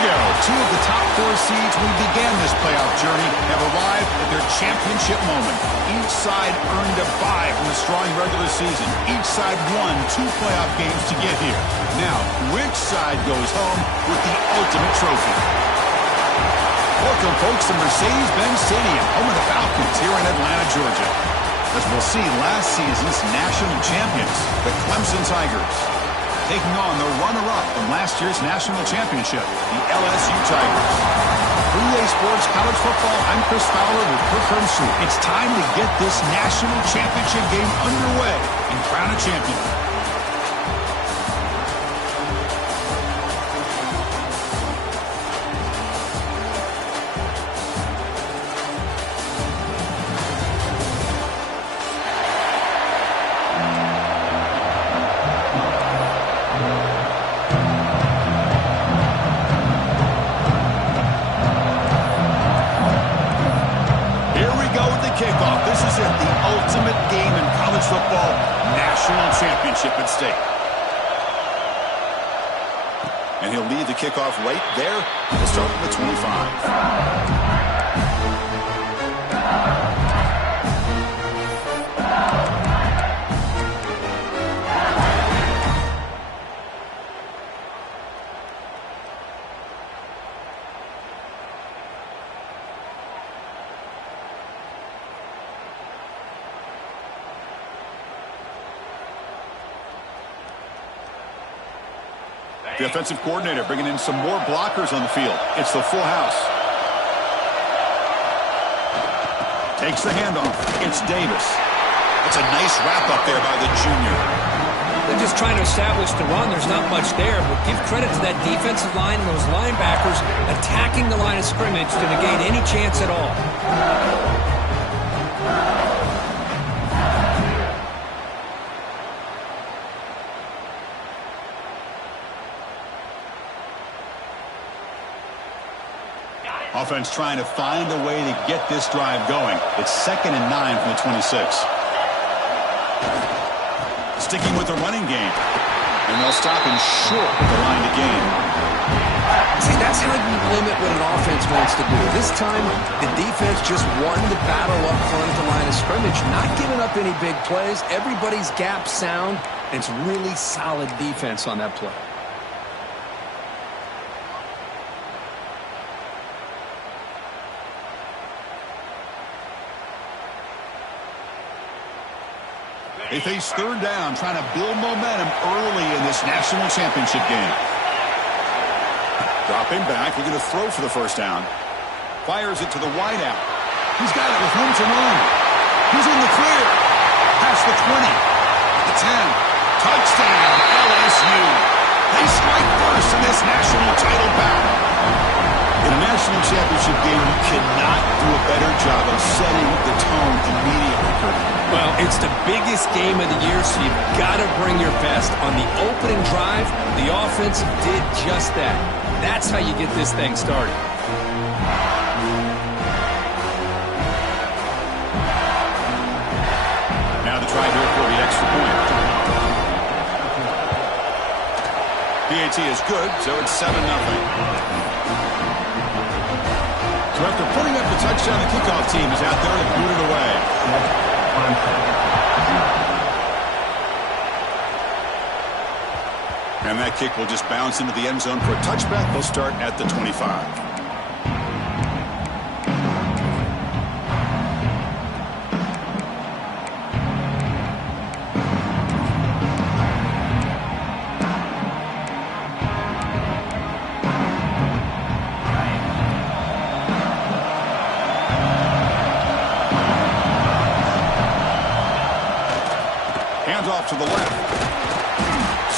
we go. Two of the top 4 seeds when we began this playoff journey have arrived at their championship moment. Each side earned a bye from the strong regular season. Each side won 2 playoff games to get here. Now, which side goes home with the ultimate trophy? Welcome, folks, to Mercedes-Benz Stadium, home of the Falcons here in Atlanta, Georgia. As we'll see last season's national champions, the Clemson Tigers, taking on the runner-up from last year's national championship, the LSU Tigers. For EA Sports College Football, I'm Chris Fowler with Kirk Herbstreit. It's time to get this national championship game underway and crown a champion. Kickoff. This is it, the ultimate game in college football, national championship at stake. And he'll lead the kickoff right there. We'll start from the 25. The offensive coordinator bringing in some more blockers on the field. It's the full house. Takes the handoff. It's Davis. It's a nice wrap-up there by the junior. They're just trying to establish the run. There's not much there, but give credit to that defensive line and those linebackers attacking the line of scrimmage to negate any chance at all. Offense trying to find a way to get this drive going. It's 2nd and 9 from the 26. Sticking with the running game. And they'll stop him short of the line to gain. See, that's how you limit what an offense wants to do. This time, the defense just won the battle up front at the line of scrimmage, not giving up any big plays. Everybody's gap sound, and it's really solid defense on that play. They face 3rd down, trying to build momentum early in this national championship game. Dropping back, looking to throw for the 1st down. Fires it to the wideout. He's got it with room to run. He's in the clear. Past the 20. The 10. Touchdown, LSU. They strike first in this national title bout. In a national championship game, you cannot do a better job of setting the tone immediately, Kirk. Well, it's the biggest game of the year, so you've got to bring your best. On the opening drive, the offense did just that. That's how you get this thing started. Now the try here for the extra point. PAT is good, so it's 7-0. So after putting up the touchdown, the kickoff team is out there to boot it away. And that kick will just bounce into the end zone for a touchback. They'll start at the 25. Off to the left.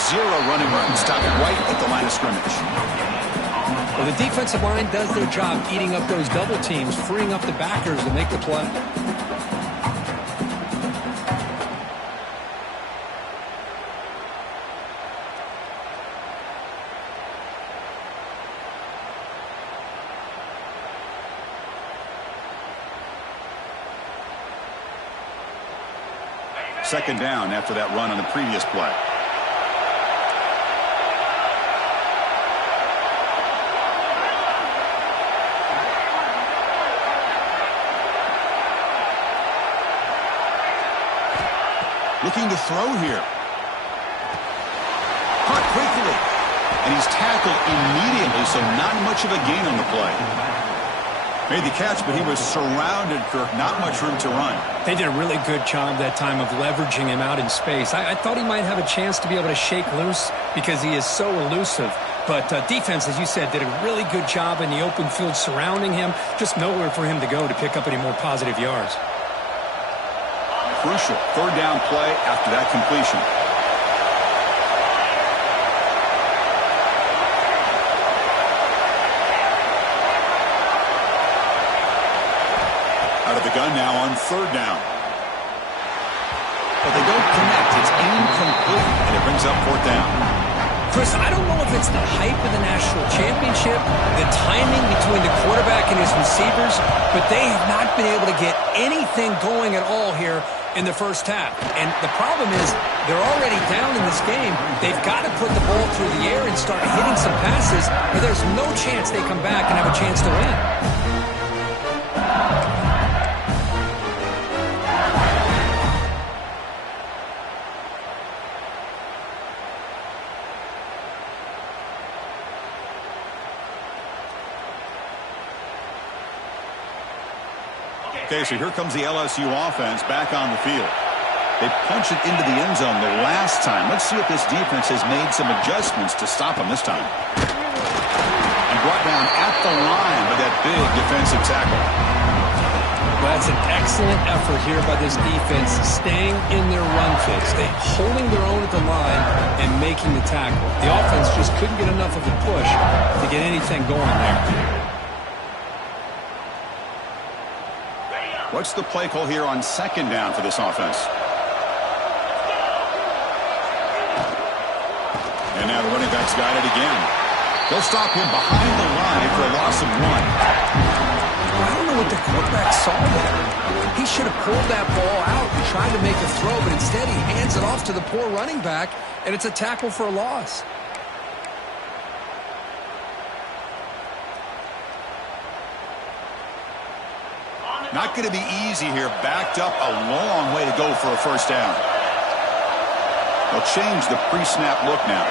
0 running room. Stopped right at the line of scrimmage. Well, the defensive line does their job eating up those double teams, freeing up the backers to make the play. Second down after that run on the previous play. Looking to throw here. Caught quickly. And he's tackled immediately, so not much of a gain on the play. Made the catch, but he was surrounded, Kirk. Not much room to run. They did a really good job that time of leveraging him out in space. I thought he might have a chance to be able to shake loose because he is so elusive. But defense, as you said, did a really good job in the open field surrounding him. Just nowhere for him to go to pick up any more positive yards. Crucial third down play after that completion. Out of the gun now on third down. But they don't connect. It's incomplete, and it brings up fourth down. Chris, I don't know if it's the hype of the national championship, the timing between the quarterback and his receivers, but they have not been able to get anything going at all here in the first half. And the problem is they're already down in this game. They've got to put the ball through the air and start hitting some passes, or there's no chance they come back and have a chance to win. Okay, so here comes the LSU offense back on the field. They punched it into the end zone the last time. Let's see if this defense has made some adjustments to stop them this time. And brought down at the line with that big defensive tackle. Well, that's an excellent effort here by this defense, staying in their run fix. They holding their own at the line and making the tackle. The offense just couldn't get enough of a push to get anything going there. What's the play call here on second down for this offense? And now the running back's got it again. They'll stop him behind the line for a loss of 1. I don't know what the quarterback saw there. He should have pulled that ball out and tried to make a throw, but instead he hands it off to the poor running back, and it's a tackle for a loss. Not going to be easy here. Backed up a long way to go for a first down. They'll change the pre-snap look now.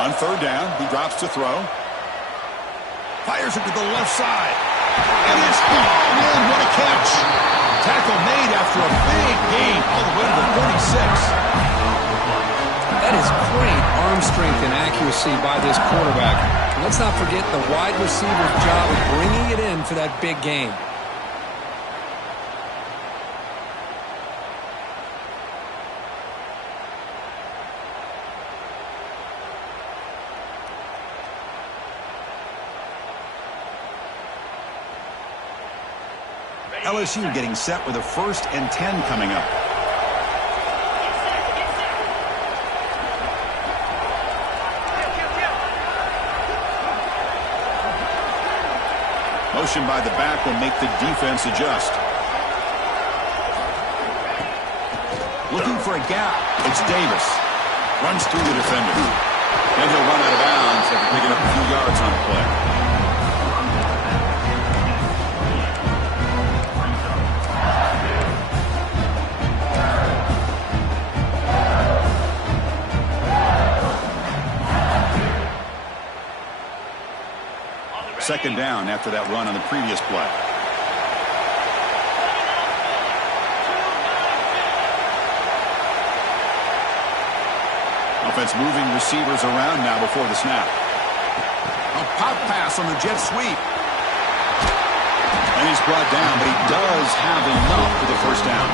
On third down, he drops to throw. Fires it to the left side. And it's gone in. What a catch. Tackle made after a big gain all the way to the 36. That is great arm strength and accuracy by this quarterback. And let's not forget the wide receiver's job of bringing it in for that big gain. LSU getting set with a 1st and 10 coming up. Motion by the back will make the defense adjust. Looking for a gap. It's Davis. Runs through the defender. And he'll run out of bounds after picking up a few yards on the play. Second down after that run on the previous play. Offense moving receivers around now before the snap. A pop pass on the jet sweep. And he's brought down, but he does have enough for the first down.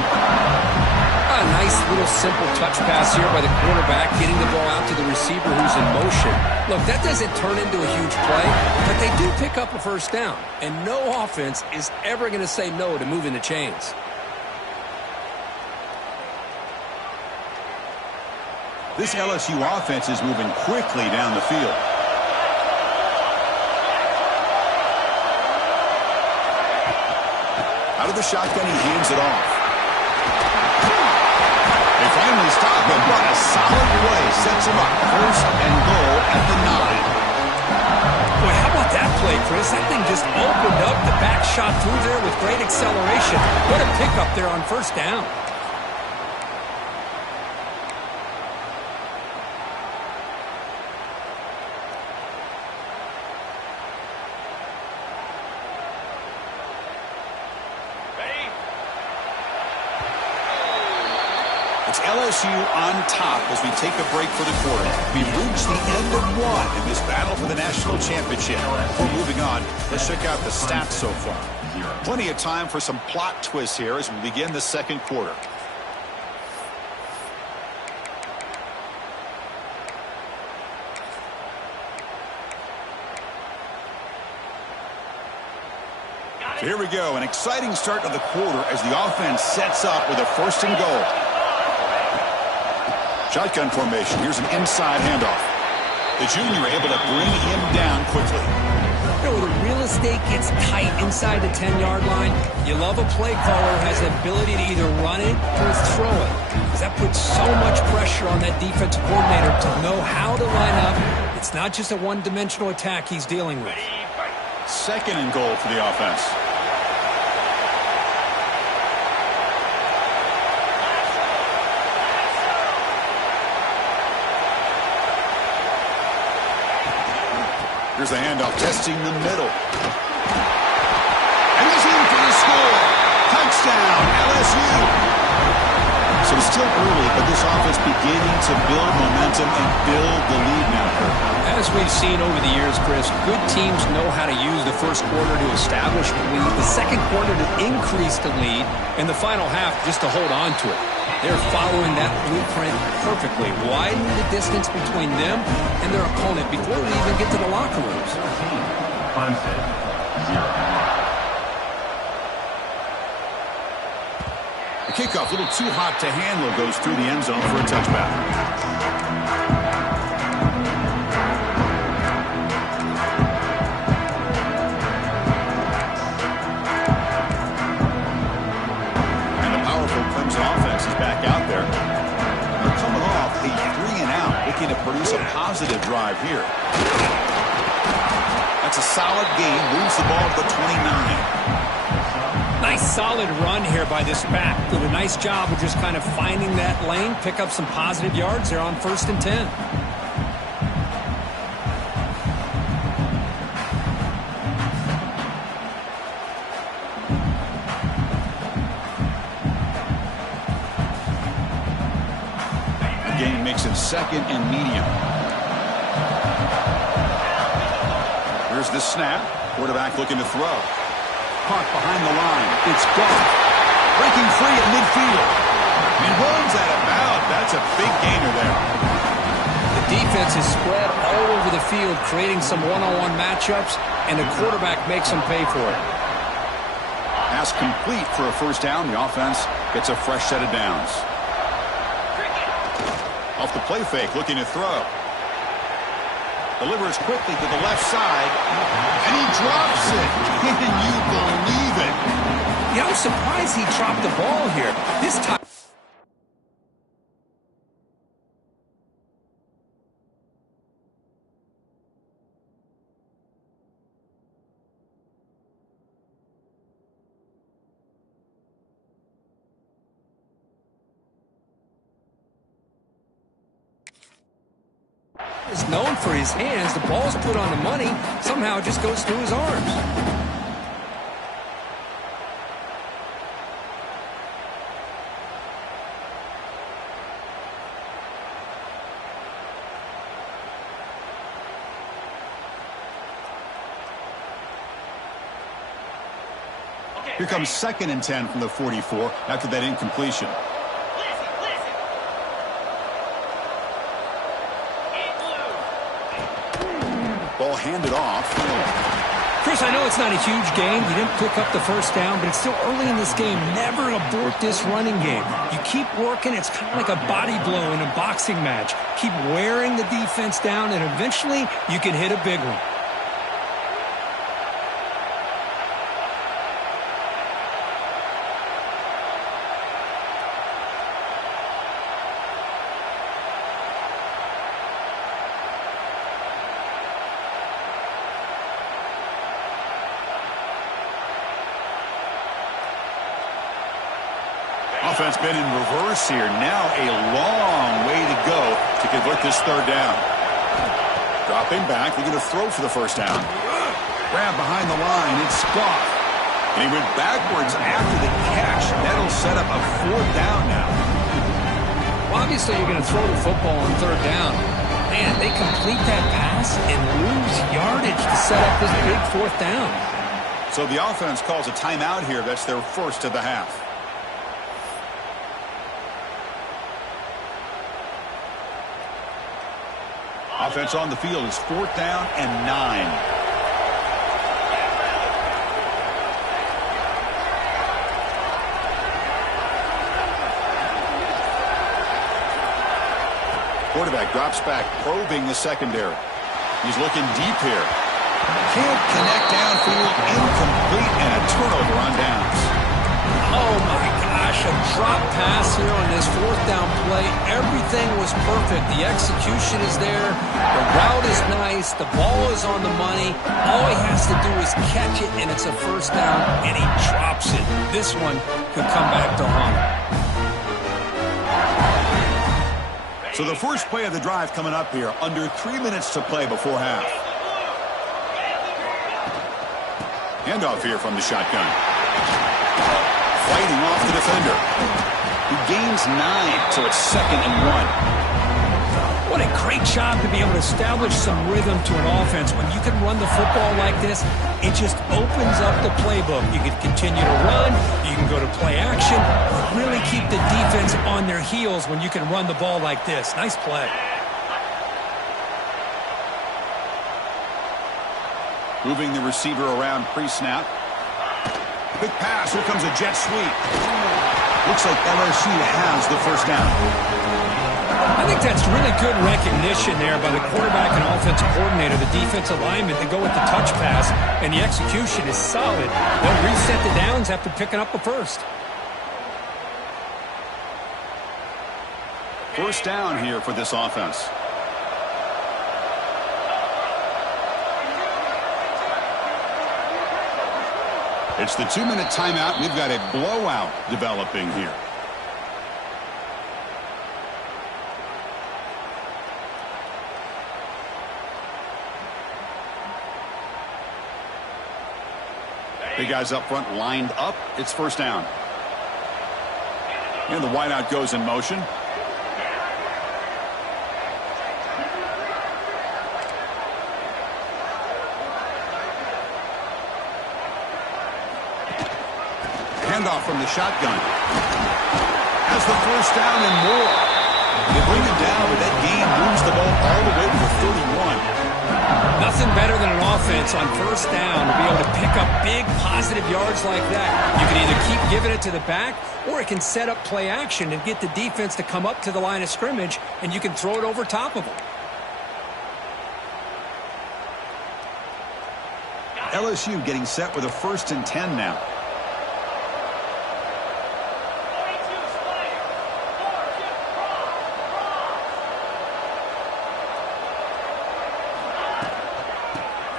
A nice little simple touch pass here by the quarterback, getting the ball out to the receiver who's in motion. Look, that doesn't turn into a huge play, but they do pick up a first down. And no offense is ever going to say no to moving the chains. This LSU offense is moving quickly down the field. Out of the shotgun, he hands it off. They finally stop him, but a solid play sets him up. 1st and goal at the 9. Boy, how about that play, Chris. That thing just opened up. The back shot through there with great acceleration. What a pickup there on first down. It's LSU on top as we take a break for the quarter. We've reached the end of one in this battle for the national championship. Before moving on, let's check out the stats so far. Plenty of time for some plot twists here as we begin the second quarter. So here we go, an exciting start of the quarter as the offense sets up with a 1st and goal. Shotgun formation. Here's an inside handoff. The junior able to bring him down quickly. You know, the real estate gets tight inside the 10-yard line. You love a play caller who has the ability to either run it or throw it, because that puts so much pressure on that defensive coordinator to know how to line up. It's not just a one-dimensional attack he's dealing with. 2nd and goal for the offense. Here's the handoff, testing the middle. And he's in for the score. Touchdown, LSU. So it's still early, but this offense beginning to build momentum and build the lead now, Kirk. As we've seen over the years, Chris, good teams know how to use the first quarter to establish the lead, the second quarter to increase the lead, and the final half just to hold on to it. They're following that blueprint perfectly, widening the distance between them and their opponent before we even get to the locker rooms. Clemson, 0. The kickoff, a little too hot to handle, goes through the end zone for a touchback. Offense is back out there. They're coming off a 3-and-out, looking to produce a positive drive here. That's a solid gain, moves the ball to the 29. Nice solid run here by this back. Did a nice job of just kind of finding that lane, pick up some positive yards there on 1st and 10. Makes it 2nd and medium. Here's the snap. Quarterback looking to throw. Caught behind the line. It's gone. Breaking free at midfield. He runs out of bounds. That's a big gainer there. The defense is spread all over the field, creating some one-on-one matchups, and the quarterback makes them pay for it. Pass complete for a 1st down. The offense gets a fresh set of downs. Off the play fake, looking to throw. Delivers quickly to the left side, and he drops it. Can you believe it? Yeah, I'm surprised he dropped the ball here. This time. Is known for his hands. The ball's put on the money. Somehow it just goes through his arms. Here comes 2nd and 10 from the 44 after that incompletion. Ball handed off. Chris, I know it's not a huge game. You didn't pick up the 1st down, but it's still early in this game. Never abort this running game. You keep working. It's kind of like a body blow in a boxing match. Keep wearing the defense down, and eventually you can hit a big one. Defense been in reverse here. Now a long way to go to convert this third down. Dropping back. They're going to throw for the first down. Grab behind the line. It's Goff. And he went backwards after the catch. That'll set up a fourth down now. Well, obviously, you're going to throw the football on third down. Man, they complete that pass and lose yardage to set up this big fourth down. So the offense calls a timeout here. That's their first of the half. Offense on the field is fourth down and 9. Quarterback drops back, probing the secondary. He's looking deep here. Can't connect downfield, incomplete, and a turnover on downs. Oh, my gosh, a drop pass here on this fourth down play. Everything was perfect. The execution is there. The route is nice. The ball is on the money. All he has to do is catch it, and it's a first down, and he drops it. This one could come back to haunt. So the first play of the drive coming up here, under 3 minutes to play before half. Handoff here from the shotgun. Fighting off the defender. He gains 9, so it's 2nd and 1. What a great job to be able to establish some rhythm to an offense. When you can run the football like this, it just opens up the playbook. You can continue to run. You can go to play action. Really keep the defense on their heels when you can run the ball like this. Nice play. Moving the receiver around pre-snap. Quick pass. Here comes a jet sweep. Looks like LSU has the first down. I think that's really good recognition there by the quarterback and offensive coordinator, the defensive lineman, to go with the touch pass, and the execution is solid. They'll reset the downs after picking up the first. First down here for this offense. It's the 2-minute timeout. We've got a blowout developing here. The guys up front lined up. It's first down. And the wideout goes in motion. Handoff from the shotgun. Has the first down and more. They bring it down, but that gain moves the ball all the way to the 31. Nothing better than an offense on first down to be able to pick up big positive yards like that. You can either keep giving it to the back, or it can set up play action and get the defense to come up to the line of scrimmage, and you can throw it over top of them. LSU getting set with a 1st and 10 now.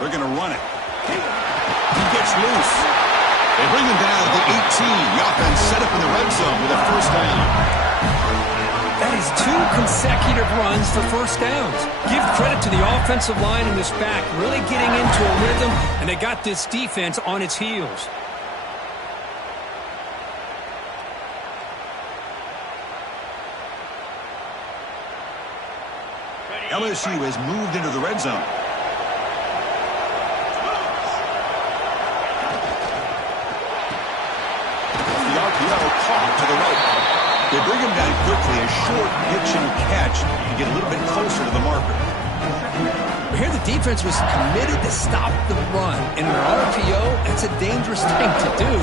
They're going to run it. He gets loose. They bring him down at the 18. The offense set up in the red zone with a first down. That is 2 consecutive runs for first downs. Give credit to the offensive line and this back, really getting into a rhythm, and they got this defense on its heels. LSU has moved into the red zone. Caught to the right. They bring him down quickly, a short pitch and catch to get a little bit closer to the marker. Here the defense was committed to stop the run. In an RPO, that's a dangerous thing to do.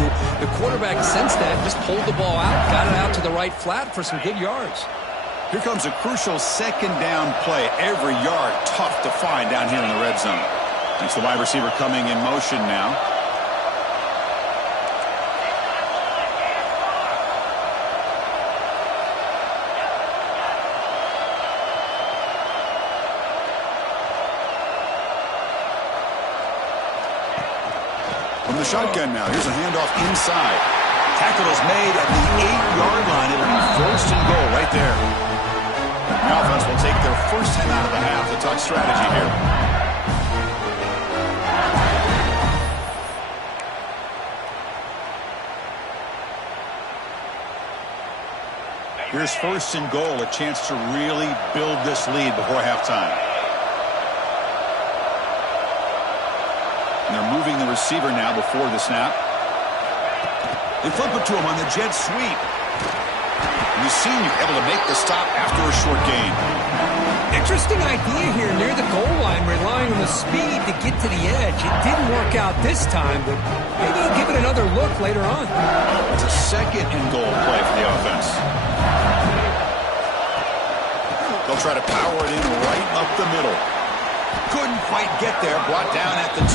The quarterback sensed that, just pulled the ball out, got it out to the right flat for some good yards. Here comes a crucial second down play. Every yard tough to find down here in the red zone. It's the wide receiver coming in motion now. From the shotgun now. Here's a handoff inside. Tackle is made at the 8-yard line. It'll be first and goal right there. The offense will take their first time out of the half to talk strategy here. Here's first and goal, a chance to really build this lead before halftime. And they're moving the receiver now before the snap. They flip it to him on the jet sweep. And the senior able to make the stop after a short gain. Interesting idea here near the goal line, relying on the speed to get to the edge. It didn't work out this time, but maybe he'll give it another look later on. It's a second and goal play for the offense. They'll try to power it in right up the middle. Couldn't quite get there, brought down at the 2.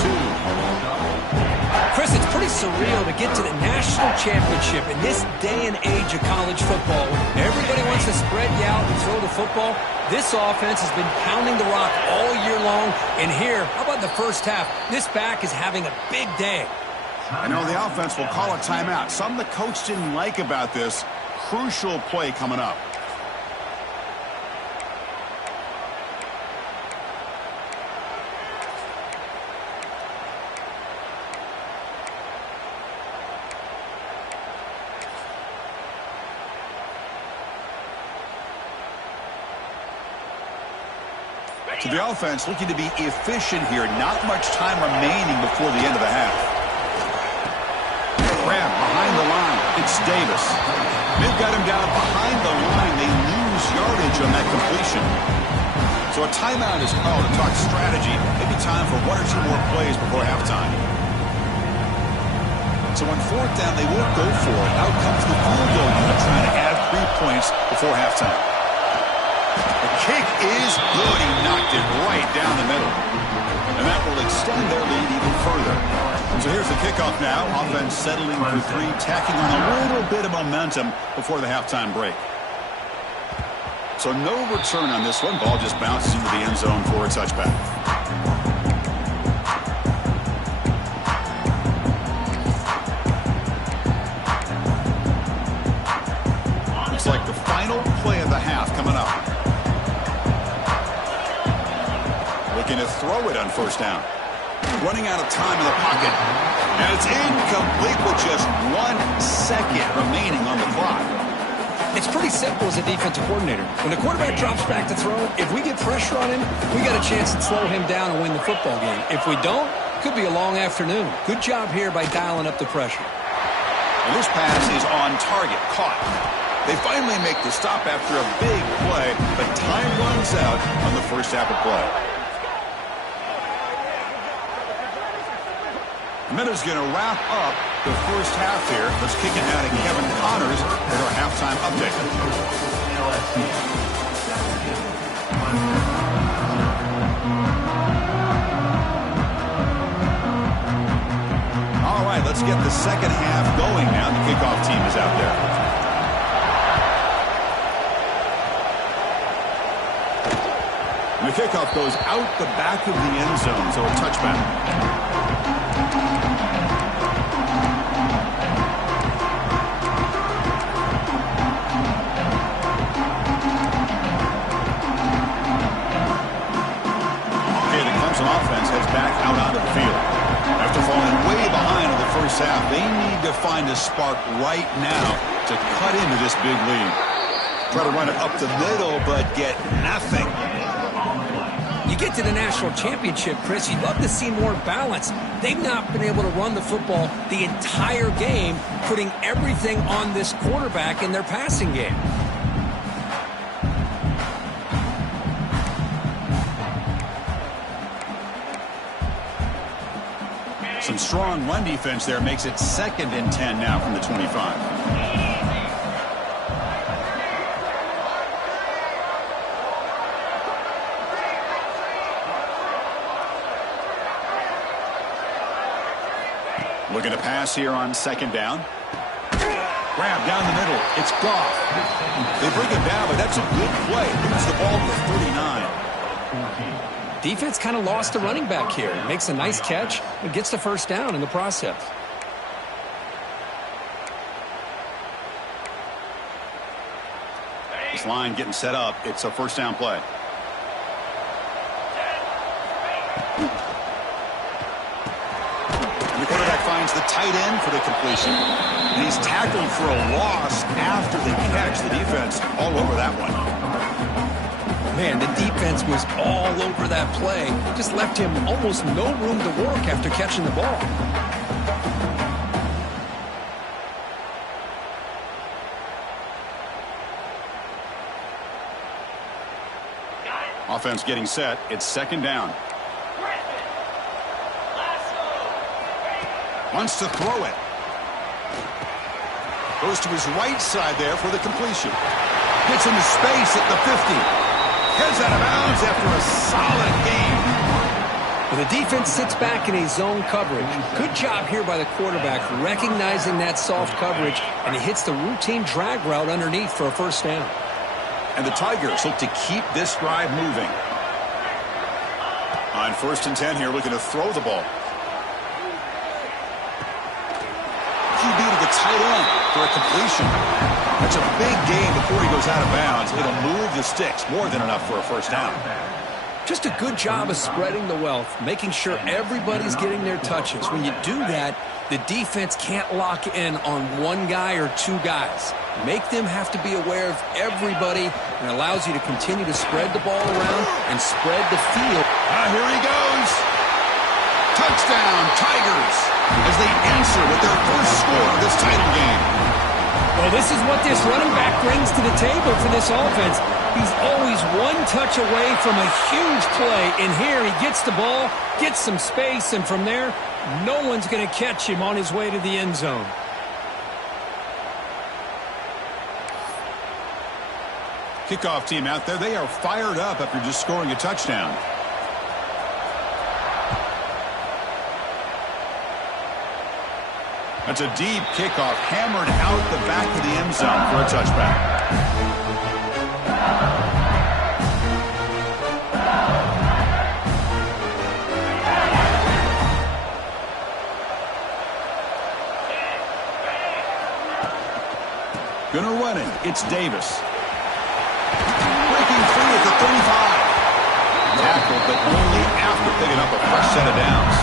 Chris, it's pretty surreal to get to the national championship in this day and age of college football. Everybody wants to spread you out and throw the football. This offense has been pounding the rock all year long. And here, how about in the first half? This back is having a big day. I know the offense will call a timeout. Something the coach didn't like about this. Crucial play coming up. So the offense looking to be efficient here. Not much time remaining before the end of the half. Grab behind the line. It's Davis. They've got him down behind the line. They lose yardage on that completion. So a timeout is called to talk strategy. Maybe time for 1 or 2 more plays before halftime. So on 4th down, they won't go for it. Out comes the field goal unit trying to add 3 points before halftime. The kick is good. He knocked it right down the middle. And that will extend their lead even further. So here's the kickoff now. Offense settling for 3, tacking on a little bit of momentum before the halftime break. So no return on this one. Ball just bounces into the end zone for a touchback. Looks like the final play of the half coming up. Looking to throw it on 1st down. Running out of time in the pocket. And it's incomplete with just 1 second remaining on the clock. It's pretty simple as a defensive coordinator. When the quarterback drops back to throw, if we get pressure on him, we got a chance to slow him down and win the football game. If we don't, it could be a long afternoon. Good job here by dialing up the pressure. And this pass is on target, caught. They finally make the stop after a big play, but time runs out on the first half of play. And that is going to wrap up the first half here. Let's kick it now to Kevin Connors with our halftime update. All right, let's get the second half going now. The kickoff team is out there. And the kickoff goes out the back of the end zone, so a touchback. Offense heads back out onto the field. After falling way behind in the first half, they need to find a spark right now to cut into this big lead. Try to run it up the middle, but get nothing. You get to the national championship, Chris, you'd love to see more balance. They've not been able to run the football the entire game, putting everything on this quarterback in their passing game. Some strong run defense there makes it 2nd and 10 now from the 25. Looking to pass here on 2nd down. Grab down the middle. It's Goff. They bring him down, but that's a good play. Moves the ball to 39. Defense kind of lost a running back here. Makes a nice catch and gets the 1st down in the process. This line getting set up. It's a first down play. And the quarterback finds the tight end for the completion. And he's tackled for a loss after the catch. The defense all over that one. Man, the defense was all over that play. Just left him almost no room to work after catching the ball. Offense getting set. It's second down. Wants to throw it. Goes to his right side there for the completion. Gets into space at the 50. Heads out of bounds after a solid game. Well, the defense sits back in a zone coverage. Good job here by the quarterback recognizing that soft coverage, and he hits the routine drag route underneath for a first down. And the Tigers look to keep this drive moving. On 1st and 10 here, looking to throw the ball. QB to the tight end for a completion. That's a big gain before he goes out of bounds. It'll move the sticks, more than enough for a first down. Just a good job of spreading the wealth, making sure everybody's getting their touches. When you do that, the defense can't lock in on one guy or two guys. Make them have to be aware of everybody, and allows you to continue to spread the ball around and spread the field. Here he goes. Touchdown, Tigers, as they answer with their first score of this title game. Well, this is what this running back brings to the table for this offense. He's always one touch away from a huge play, and here he gets the ball, gets some space, and from there, no one's going to catch him on his way to the end zone. Kickoff team out there, they are fired up after just scoring a touchdown. That's a deep kickoff, hammered out the back of the end zone for a touchback. Gonna run it. It's Davis. Breaking free at the 35. Tackled, but only after picking up a fresh set of downs.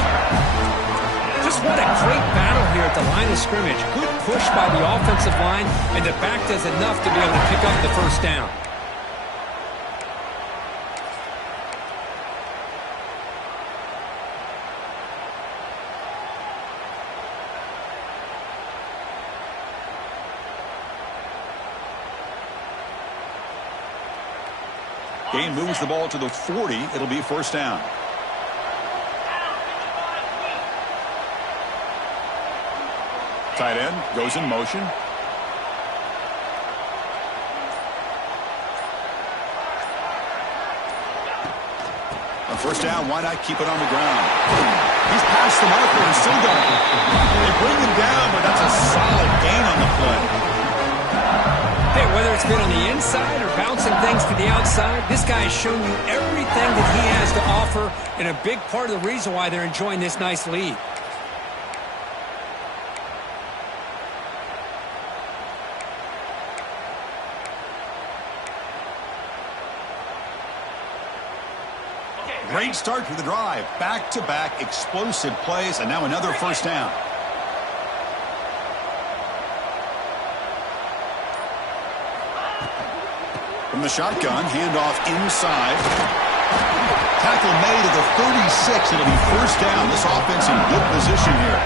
Just what a great battle here at the line of scrimmage. Good push by the offensive line, and the back does enough to be able to pick up the first down. Gain moves the ball to the 40. It'll be first down. Tight end goes in motion. On first down, why not keep it on the ground? He's past the marker and still going. They bring him down, but that's a solid gain on the play. Hey, whether it's been on the inside or bouncing things to the outside, this guy has shown you everything that he has to offer, and a big part of the reason why they're enjoying this nice lead. Great start to the drive. Back-to-back explosive plays, and now another first down. From the shotgun, handoff inside. Tackle made at the 36. It'll be first down. This offense in good position here.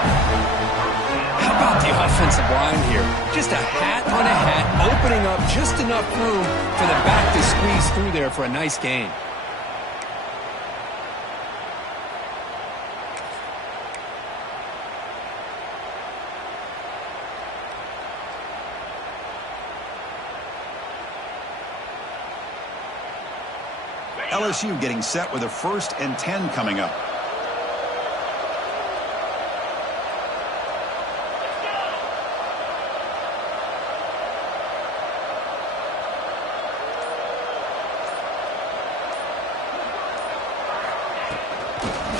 How about the offensive line here? Just a hat on a hat, opening up just enough room for the back to squeeze through there for a nice gain. LSU getting set with a 1st and 10 coming up.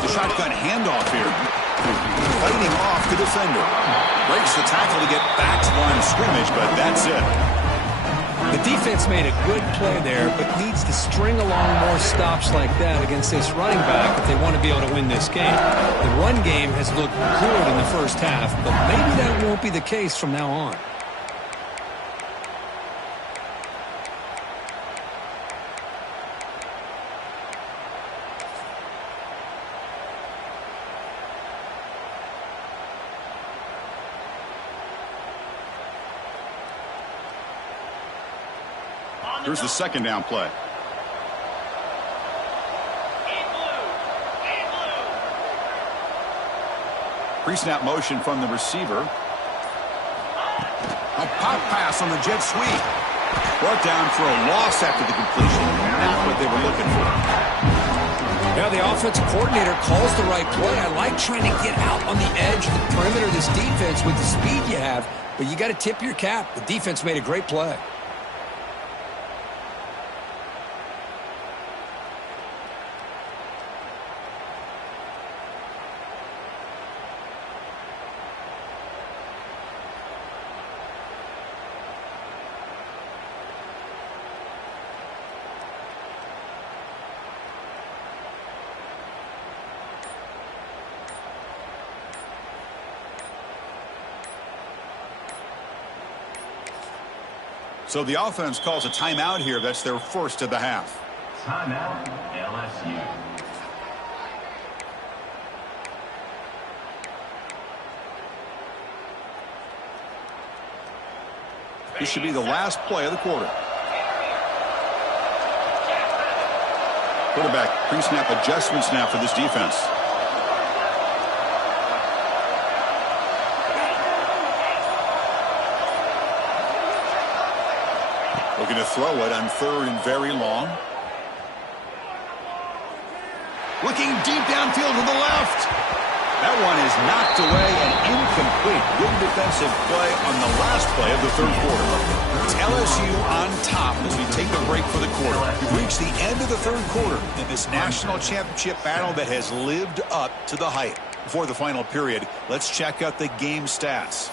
The shotgun handoff here. Fighting off the defender. Breaks the tackle to get back to the line of scrimmage, but that's it. The defense made a good play there, but needs to string along more stops like that against this running back if they want to be able to win this game. The run game has looked good in the first half, but maybe that won't be the case from now on. Here's the second down play. Pre-snap motion from the receiver. A pop pass on the jet sweep. Brought down for a loss after the completion. Not what they were looking for. Yeah, the offensive coordinator calls the right play. I like trying to get out on the edge of the perimeter of this defense with the speed you have, but you got to tip your cap. The defense made a great play. So the offense calls a timeout here. That's their first of the half. Timeout, LSU. This should be the last play of the quarter. Quarterback pre-snap adjustments now for this defense. Looking to throw it on third and very long. Looking deep downfield to the left. That one is knocked away and incomplete. Good defensive play on the last play of the third quarter. It's LSU on top as we take a break for the quarter. We've reached the end of the third quarter in this national championship battle that has lived up to the hype. Before the final period, let's check out the game stats.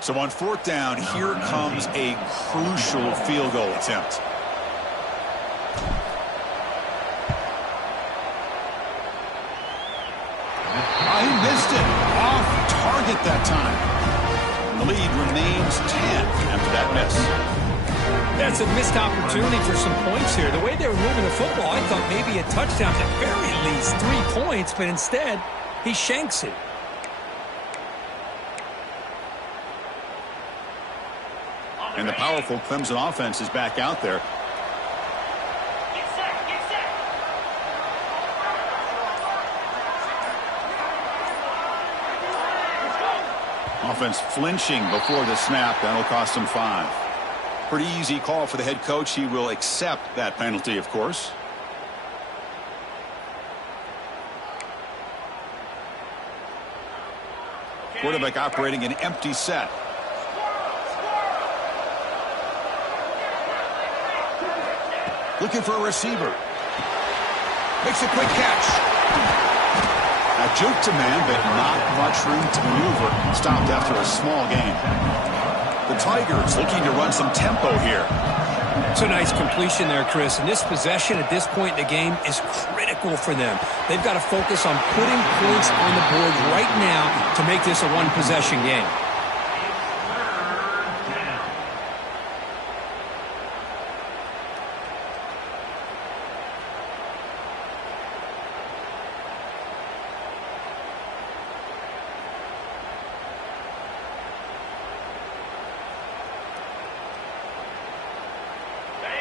So on fourth down, here comes a crucial field goal attempt. He missed it. Off target that time. The lead remains 10 after that miss. That's a missed opportunity for some points here. The way they were moving the football, I thought maybe a touchdown, at very least 3 points, but instead, he shanks it. And the powerful Clemson offense is back out there. Offense flinching before the snap. That'll cost him 5. Pretty easy call for the head coach. He will accept that penalty, of course. Quarterback operating an empty set. Looking for a receiver. Makes a quick catch. A juke to man, but not much room to maneuver. Stopped after a small gain. The Tigers looking to run some tempo here. It's a nice completion there, Chris. And this possession at this point in the game is critical for them. They've got to focus on putting points on the board right now to make this a one-possession game.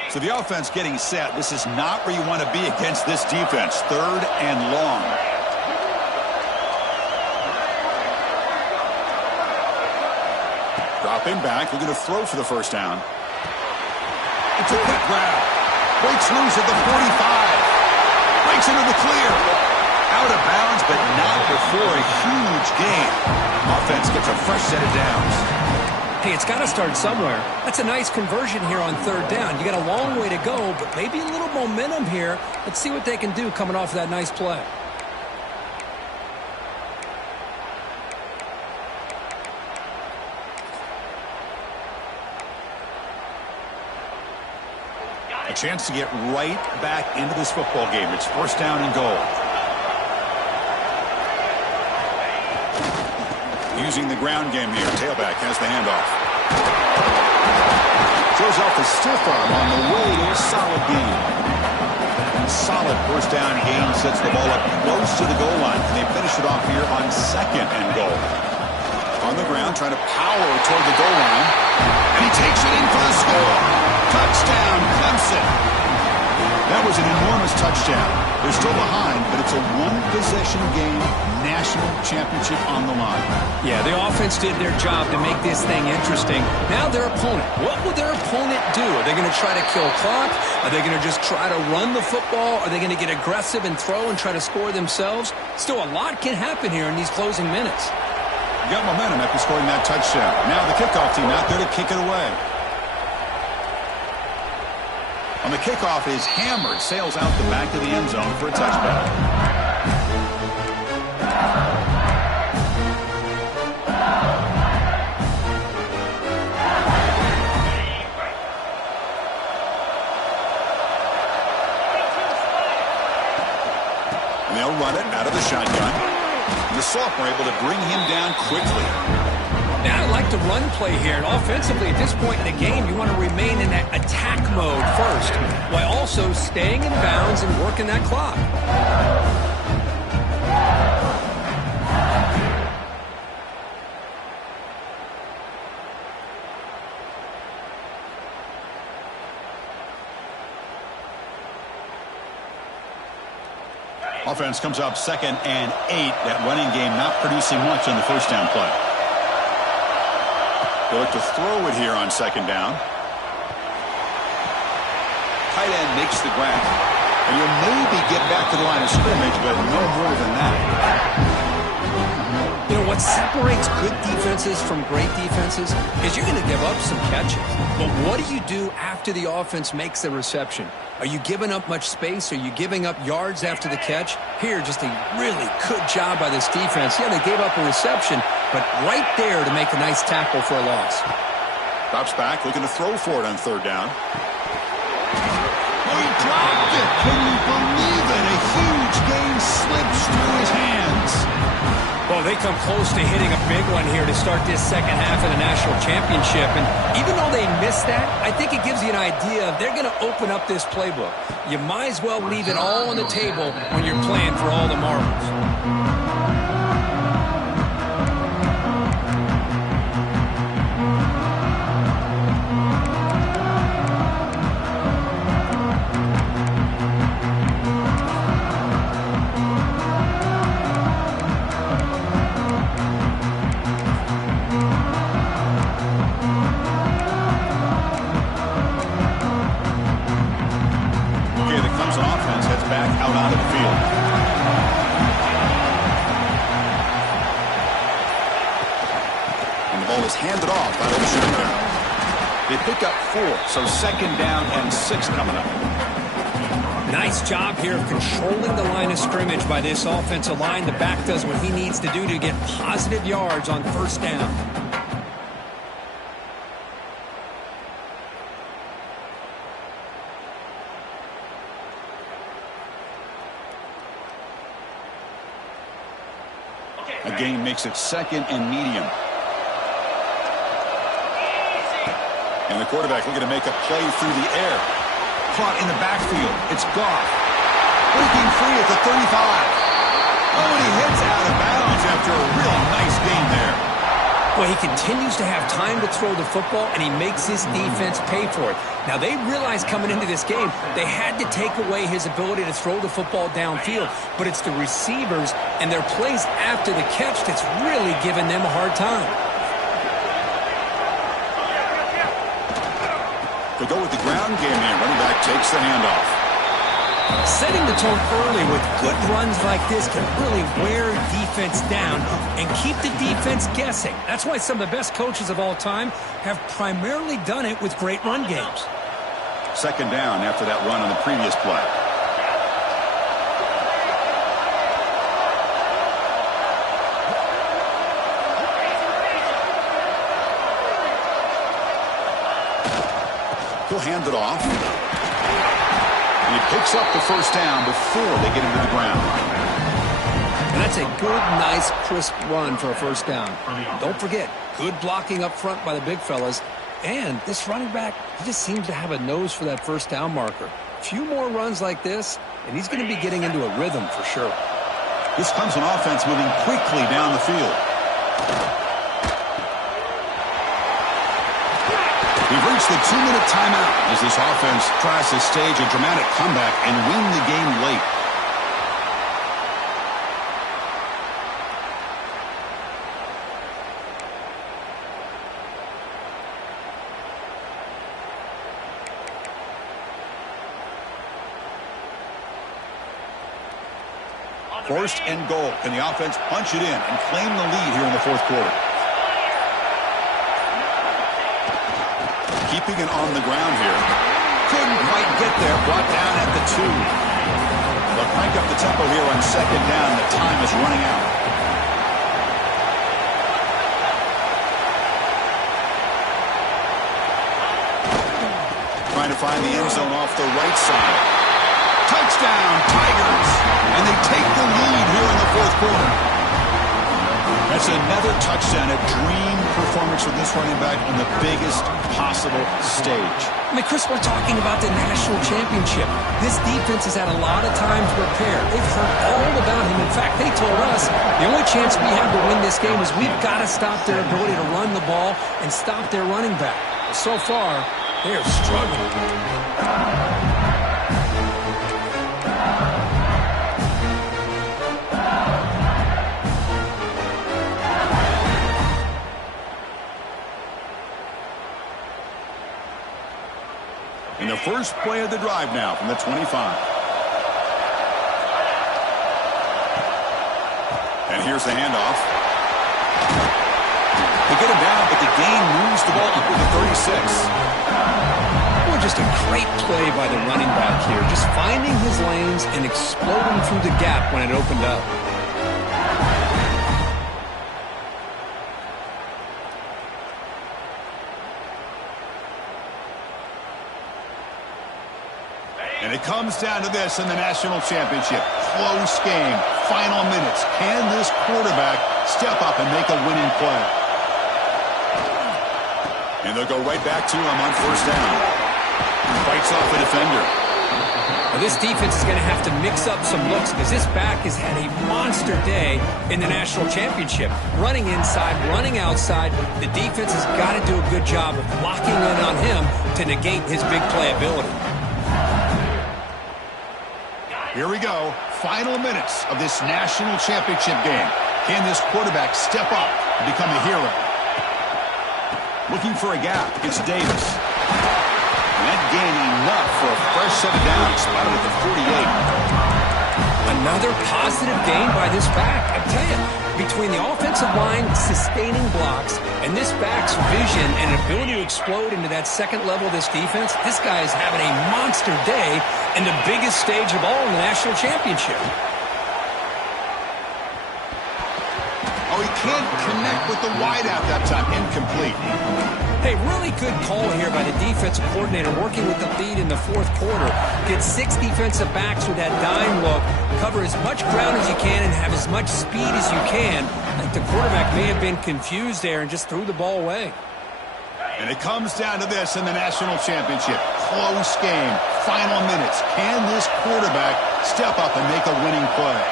So the offense getting set. This is not where you want to be against this defense. Third and long. Dropping back. Looking to throw for the first down. It's a quick grab. Breaks loose at the 45. Breaks into the clear. Out of bounds, but not before a huge gain. Offense gets a fresh set of downs. Hey, it's got to start somewhere. That's a nice conversion here on third down. You got a long way to go, but maybe a little momentum here. Let's see what they can do coming off of that nice play. A chance to get right back into this football game. It's first down and goal. Using the ground game here. Tailback has the handoff. Throws off the stiff arm on the way to a solid gain. Solid first down gain sets the ball up close to the goal line. And they finish it off here on second and goal. On the ground, trying to power toward the goal line. And he takes it in for the score. Touchdown, Clemson. That was an enormous touchdown. They're still behind, but it's a one-possession game, national championship on the line. Yeah, the offense did their job to make this thing interesting. Now their opponent. What will their opponent do? Are they going to try to kill clock? Are they going to just try to run the football? Are they going to get aggressive and throw and try to score themselves? Still, a lot can happen here in these closing minutes. You got momentum after scoring that touchdown. Now the kickoff team out there to kick it away. On the kickoff is hammered, sails out the back of the end zone for a touchback. And they'll run it out of the shotgun. The sophomore able to bring him down quickly. Now, I like the run play here. And offensively, at this point in the game, you want to remain in that attack mode first, while also staying in bounds and working that clock. Offense comes up 2nd and 8. That running game not producing much on the first down play. They look to throw it here on 2nd down. Tight end makes the grab. And you'll maybe get back to the line of scrimmage, but no more than that. You know, what separates good defenses from great defenses is you're going to give up some catches. But what do you do after the offense makes the reception? Are you giving up much space? Are you giving up yards after the catch? Here, just a really good job by this defense. Yeah, they gave up a reception, but right there to make a nice tackle for a loss. Drops back, looking to throw for it on 3rd down. Oh, he dropped it! Can you believe it? A huge gain slips through his hands. Well, they come close to hitting a big one here to start this second half of the national championship. And even though they missed that, I think it gives you an idea they're going to open up this playbook. You might as well leave it all on the table when you're playing for all the marbles. Handed off by Ocean. They pick up 4, so 2nd down and 6 coming up. Nice job here of controlling the line of scrimmage by this offensive line. The back does what he needs to do to get positive yards on 1st down. A gain makes it 2nd and medium. And the quarterback looking to make a play through the air. Caught in the backfield. It's Goff. Breaking free at the 35. Oh, and he heads out of bounds after a real nice game there. Well, he continues to have time to throw the football, and he makes his defense pay for it. Now, they realized coming into this game, they had to take away his ability to throw the football downfield. But it's the receivers and their plays after the catch that's really giving them a hard time. They go with the ground game here. Running back takes the handoff. Setting the tone early with good runs like this can really wear defense down and keep the defense guessing. That's why some of the best coaches of all time have primarily done it with great run games. 2nd down after that run on the previous play. He'll hand it off. And he picks up the first down before they get into the ground. And that's a good, nice, crisp run for a first down. Don't forget, good blocking up front by the big fellas. And this running back, he just seems to have a nose for that first down marker. A few more runs like this, and he's going to be getting into a rhythm for sure. This comes an offense moving quickly down the field. We've reached the 2-minute timeout as this offense tries to stage a dramatic comeback and win the game late. First and goal. Can the offense punch it in and claim the lead here in the fourth quarter? Keeping it on the ground here. Couldn't quite get there. Brought down at the 2. They'll crank up the tempo here on second down. The time is running out. Trying to find the end zone off the right side. Touchdown, Tigers! And they take the lead here in the fourth quarter. That's another touchdown, a dream performance for this running back on the biggest possible stage. I mean, Chris, we're talking about the national championship. This defense has had a lot of time to prepare. They've heard all about him. In fact, they told us the only chance we have to win this game is we've got to stop their ability to run the ball and stop their running back. So far, they are struggling. In the first play of the drive now from the 25. And here's the handoff. They get him down, but the gain moves the ball up to the 36. Well, just a great play by the running back here. Just finding his lanes and exploding through the gap when it opened up. And it comes down to this in the national championship. Close game. Final minutes. Can this quarterback step up and make a winning play? And they'll go right back to him on first down. Fights off a defender. Now this defense is going to have to mix up some looks because this back has had a monster day in the national championship. Running inside, running outside. The defense has got to do a good job of locking in on him to negate his big play ability. Here we go. Final minutes of this national championship game. Can this quarterback step up and become a hero? Looking for a gap. It's Davis. And that gain enough for a fresh set of downs. Spotted at the 48. Another positive gain by this back. I tell you, between the offensive line sustaining blocks and this back's vision and ability to explode into that second level of this defense, this guy is having a monster day in the biggest stage of all in the national championship. Oh, he can't connect with the wideout that time. Incomplete. Hey, really good call here by the defensive coordinator working with the lead in the fourth quarter. Get 6 defensive backs with that dime look. Cover as much ground as you can and have as much speed as you can. I think the quarterback may have been confused there and just threw the ball away. And it comes down to this in the national championship. Close game. Final minutes. Can this quarterback step up and make a winning play?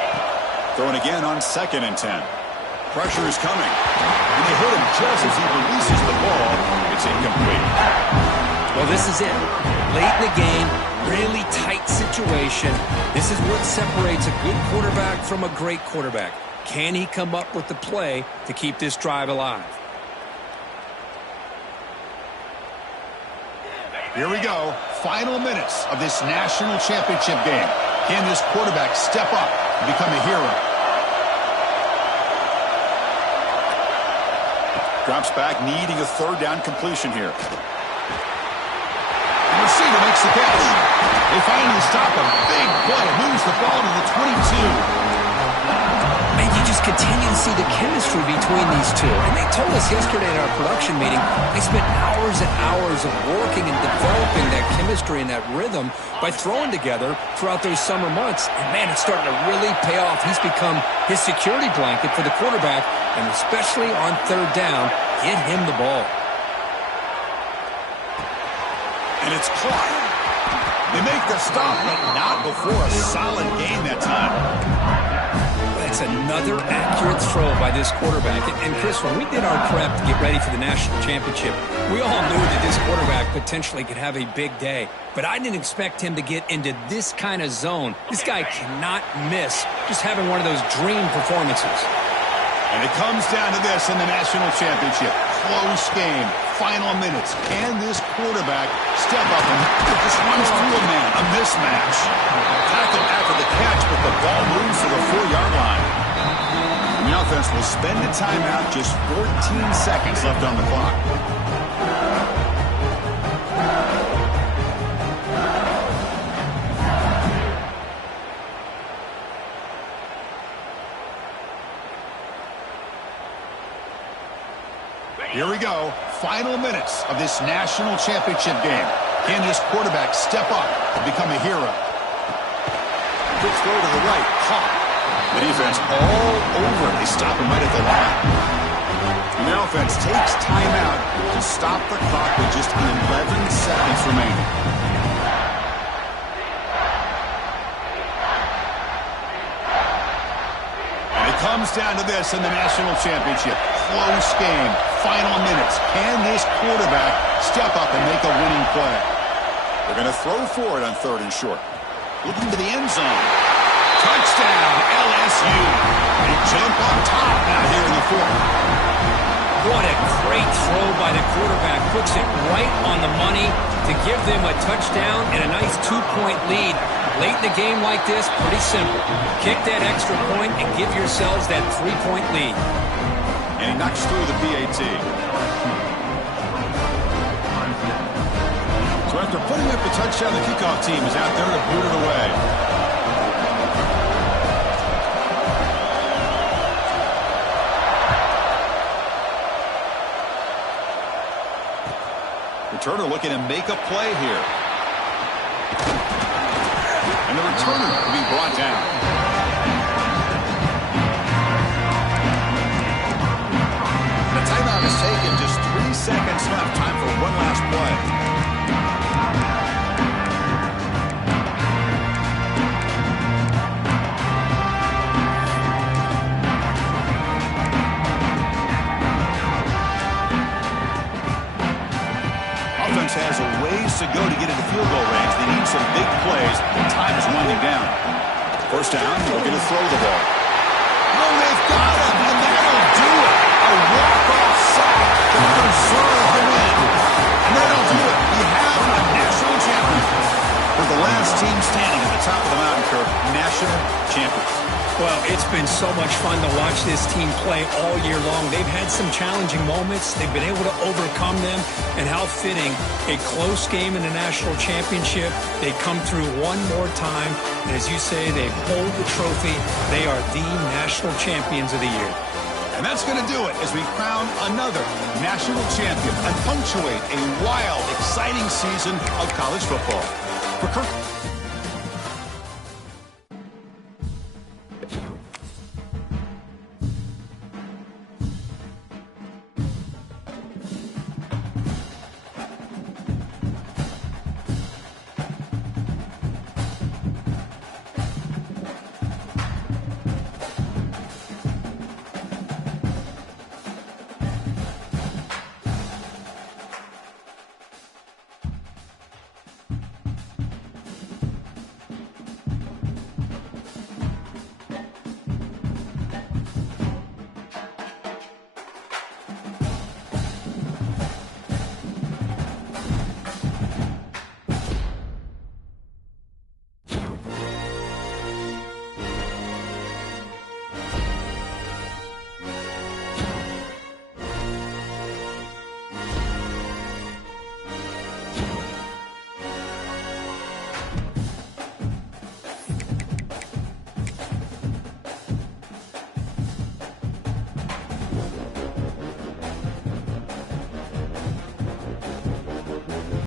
Throwing again on 2nd and 10. Pressure is coming. And they hit him just as he releases the ball. It's incomplete. Well, this is it. Late in the game, really tight situation. This is what separates a good quarterback from a great quarterback. Can he come up with the play to keep this drive alive? Here we go. Final minutes of this national championship game. Can this quarterback step up and become a hero? Drops back, needing a 3rd down completion here. And the receiver makes the catch. They finally stop a big play. Moves the ball to the 22. And you just continue to see the chemistry between these two. And they told us yesterday at our production meeting they spent hours and hours of working and developing that chemistry and that rhythm by throwing together throughout those summer months. And, man, it's starting to really pay off. He's become his security blanket for the quarterback, and especially on third down, get him the ball. And it's caught. They make the stop, but not before a solid gain that time. That's another accurate throw by this quarterback. And Chris, when we did our prep to get ready for the national championship, we all knew that this quarterback potentially could have a big day. But I didn't expect him to get into this kind of zone. This guy cannot miss just having one of those dream performances. And it comes down to this in the national championship. Close game, final minutes. Can this quarterback step up and just runs through a man? A mismatch. Tackled after the catch, but the ball moves to the 4-yard line. And the offense will spend a timeout, just 14 seconds left on the clock. Here we go. Final minutes of this national championship game. Can this quarterback step up and become a hero? Quick throw to the right. Caught. The defense all over it. They stop him right at the line. And the offense takes timeout to stop the clock with just 11 seconds remaining. And it comes down to this in the national championship. Close game. Final minutes. Can this quarterback step up and make a winning play? They're going to throw for it on 3rd and short. Looking to the end zone. Touchdown, LSU. They jump on top now here in the 4th. What a great throw by the quarterback. Puts it right on the money to give them a touchdown and a nice 2-point lead. Late in the game like this, pretty simple. Kick that extra point and give yourselves that 3-point lead. And he knocks through the PAT. So after putting up the touchdown, the kickoff team is out there to boot it away. Returner looking to make a play here. And the returner will be brought down. Timeout is taken. Just 3 seconds left. Time for one last play. Offense has a ways to go to get into field goal range. They need some big plays. Time is winding down. First down, they're going to throw the ball. Oh, they've got him, and that'll do it. A walk-off sack to preserve the win. And that'll do it. We have a national champion. We're the last team standing at the top of the mountain, Kirk. National champions. Well, it's been so much fun to watch this team play all year long. They've had some challenging moments. They've been able to overcome them. And how fitting, a close game in the national championship. They come through one more time. And as you say, they hold the trophy. They are the national champions of the year. And that's going to do it as we crown another national champion and punctuate a wild, exciting season of college football. For Kirk